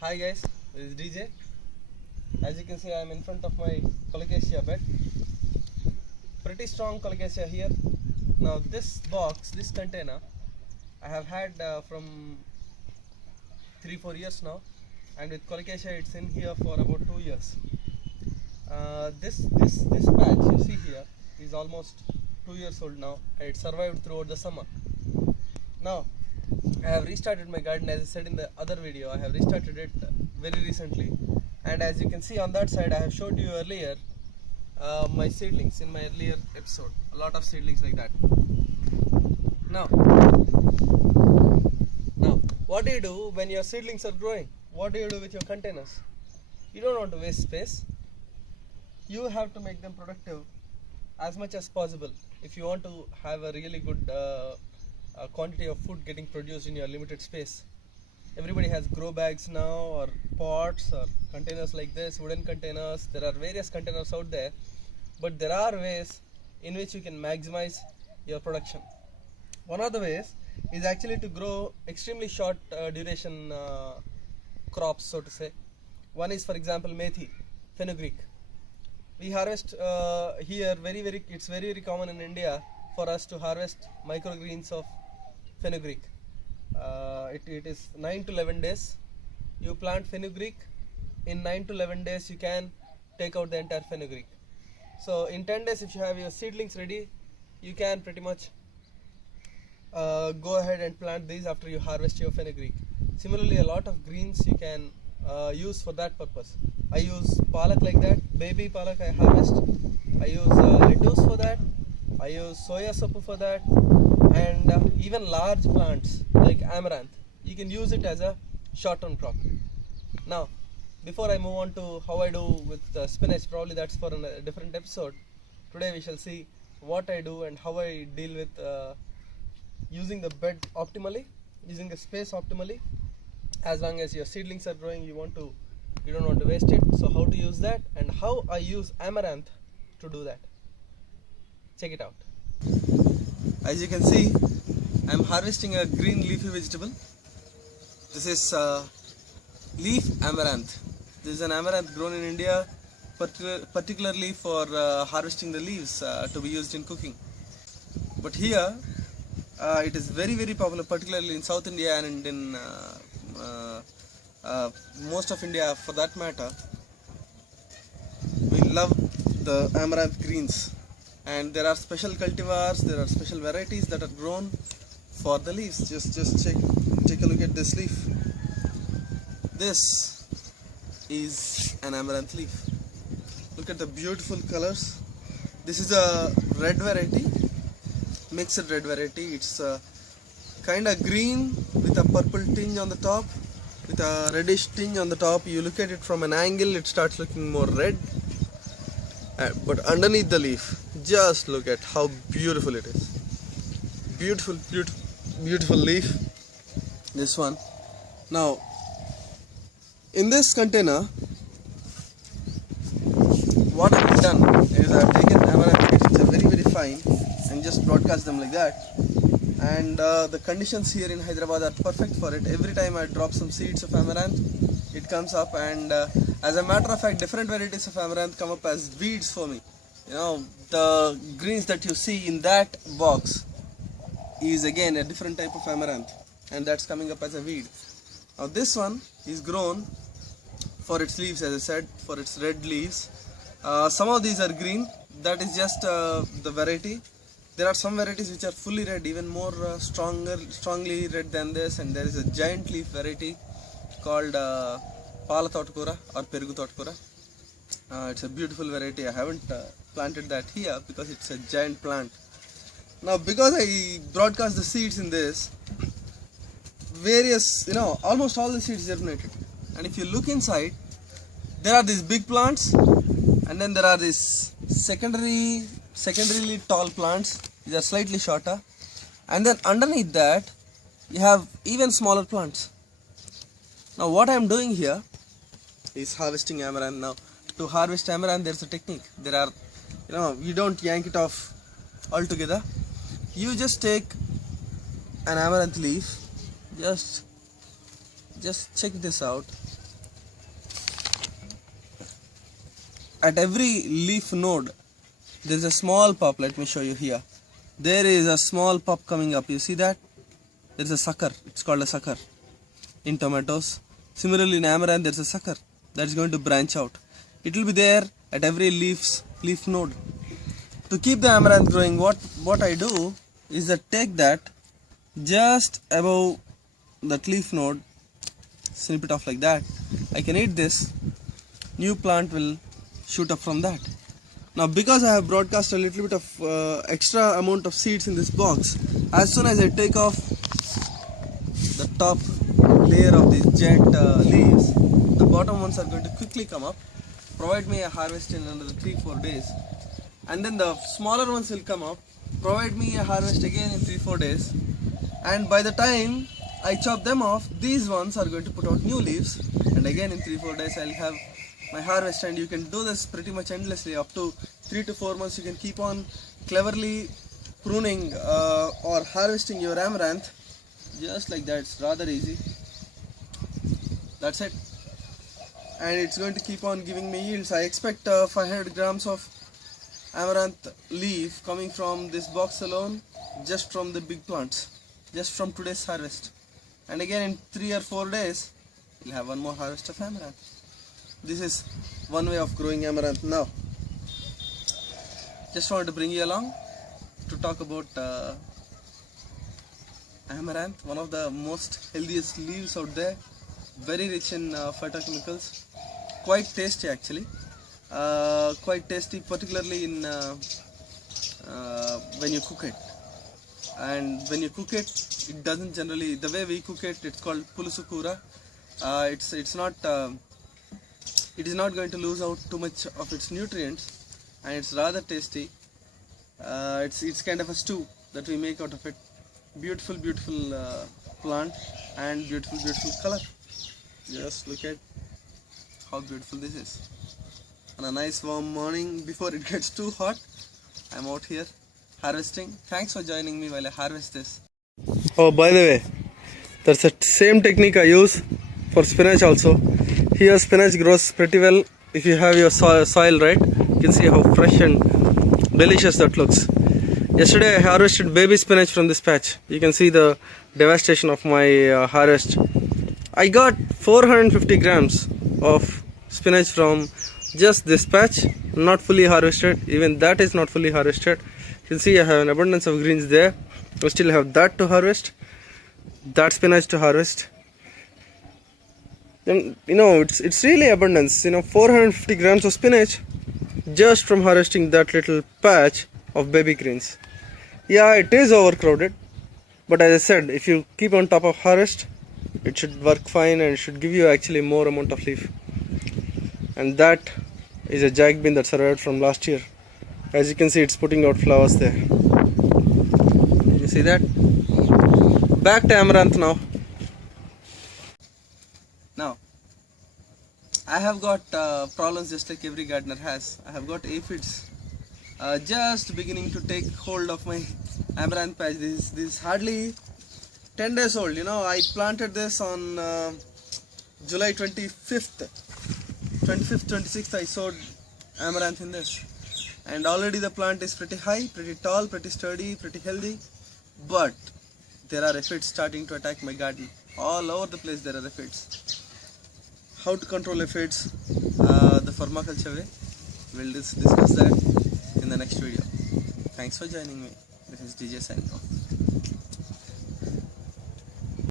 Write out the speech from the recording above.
Hi guys, this is DJ. As you can see, I am in front of my colocasia bed. Pretty strong colocasia here. Now this box, this container, I have had from 3-4 years now, and with colocasia it's in here for about 2 years. This patch you see here is almost 2 years old now, and it survived throughout the summer. Now I have restarted my garden, as I said in the other video. I have restarted it very recently, and as you can see on that side, I have showed you earlier my seedlings in my earlier episode. A lot of seedlings like that. Now what do you do when your seedlings are growing? What do you do with your containers? You don't want to waste space. You have to make them productive as much as possible if you want to have a really good quantity of food getting produced in your limited space. Everybody has grow bags now, or pots, or containers like this, wooden containers. There are various containers out there, but there are ways in which you can maximize your production. One of the ways is actually to grow extremely short duration crops, so to say. One is, for example, methi, fenugreek. We harvest here it's very common in India for us to harvest microgreens of fenugreek. It is 9 to 11 days. You plant fenugreek, in 9 to 11 days you can take out the entire fenugreek. So in 10 days, if you have your seedlings ready, you can pretty much go ahead and plant these after you harvest your fenugreek. Similarly, a lot of greens you can use for that purpose. I use palak like that, baby palak I harvest. I use lettuce for that. I use soya suppu for that, and even large plants like amaranth, you can use it as a short-term crop. Now, before I move on to how I do with spinach, probably that's for a different episode. Today we shall see what I do and how I deal with using the bed optimally, using the space optimally. As long as your seedlings are growing, you don't want to waste it. So how to use that, and how I use amaranth to do that. Check it out. As you can see, I am harvesting a green leafy vegetable. This is leaf amaranth. This is an amaranth grown in India, particularly for harvesting the leaves to be used in cooking. But here, it is very popular, particularly in South India and in most of India for that matter. We love the amaranth greens, and there are special cultivars, there are special varieties that are grown for the leaves. Just take a look at this leaf. This is an amaranth leaf. Look at the beautiful colors. This is a red variety, mixed red variety. It's kind of green with a purple tinge on the top, with a reddish tinge on the top. You look at it from an angle, it starts looking more red. But underneath the leaf, just look at how beautiful it is. Beautiful leaf. This one. Now, in this container, what I've done is I've taken amaranth, which are very fine, and just broadcast them like that. And the conditions here in Hyderabad are perfect for it. Every time I drop some seeds of amaranth, it comes up, and as a matter of fact, different varieties of amaranth come up as weeds for me. You know, the greens that you see in that box is again a different type of amaranth, and that's coming up as a weed. Now this one is grown for its leaves, as I said, for its red leaves. Some of these are green. That is just the variety. There are some varieties which are fully red, even more strongly red than this, and there is a giant leaf variety called Pala Totkura or Perugu Totkura. It's a beautiful variety. I haven't planted that here because it's a giant plant. Now, because I broadcast the seeds in this, almost all the seeds germinated. And if you look inside, there are these big plants, and then there are these secondarily tall plants. These are slightly shorter, and then underneath that you have even smaller plants. Now what I am doing here is harvesting amaranth. Now to harvest amaranth, there's a technique. There are, you don't yank it off altogether. You just take an amaranth leaf, just check this out. at every leaf node there is a small pop. Let me show you here. There is a small pop coming up. You see that? There is a sucker. It's called a sucker in tomatoes. Similarly in amaranth there is a sucker that's going to branch out. It will be there at every leaf node. To keep the amaranth growing, what I do is that take that just above that leaf node, snip it off like that. I can eat this. New plant will shoot up from that. Now because I have broadcast a little bit of extra amount of seeds in this box, as soon as I take off the top layer of these giant leaves, the bottom ones are going to quickly come up, provide me a harvest in another 3-4 days, and then the smaller ones will come up, provide me a harvest again in 3-4 days, and by the time I chop them off, these ones are going to put out new leaves, and again in 3-4 days I'll have my harvest. And you can do this pretty much endlessly. Up to 3 to 4 months you can keep on cleverly pruning or harvesting your amaranth just like that. It's rather easy. That's it, and it's going to keep on giving me yields. I expect 500 grams of amaranth leaf coming from this box alone, just from the big plants, just from today's harvest. And again in 3 or 4 days you'll have one more harvest of amaranth. This is one way of growing amaranth. Now just wanted to bring you along to talk about amaranth, one of the most healthiest leaves out there, very rich in phytochemicals, quite tasty actually, quite tasty particularly in when you cook it. And when you cook it, it doesn't generally, the way we cook it, it's called pulusukura. It is not going to lose out too much of its nutrients, and it's rather tasty. It's kind of a stew that we make out of it. Beautiful plant and beautiful color. Just look at how beautiful this is. On a nice warm morning before it gets too hot, I'm out here harvesting. Thanks for joining me while I harvest this. Oh, by the way, that's the same technique I use for spinach also. Here spinach grows pretty well if you have your soil right. You can see how fresh and delicious that looks. Yesterday I harvested baby spinach from this patch. You can see the devastation of my harvest. I got 450 grams of spinach from just this patch, not fully harvested. Even that is not fully harvested. You can see I have an abundance of greens there. I still have that to harvest, that spinach to harvest. And it's really abundance. 450 grams of spinach just from harvesting that little patch of baby greens. Yeah, it is overcrowded, but as I said, if you keep on top of harvest, it should work fine and it should give you actually more amount of leaf. And that is a jack bean that survived from last year. As you can see, it's putting out flowers there. You see that? Back to amaranth now. Now, I have got problems just like every gardener has. I have got aphids just beginning to take hold of my amaranth patch. This is hardly 10 days old. I planted this on July 25th, 26th I sowed amaranth in this. And already the plant is pretty high, pretty tall, pretty sturdy, pretty healthy. But there are aphids starting to attack my garden. All over the place there are aphids. How to control aphids, the permaculture way, we'll discuss that in the next video. Thanks for joining me. This is DJ signing off.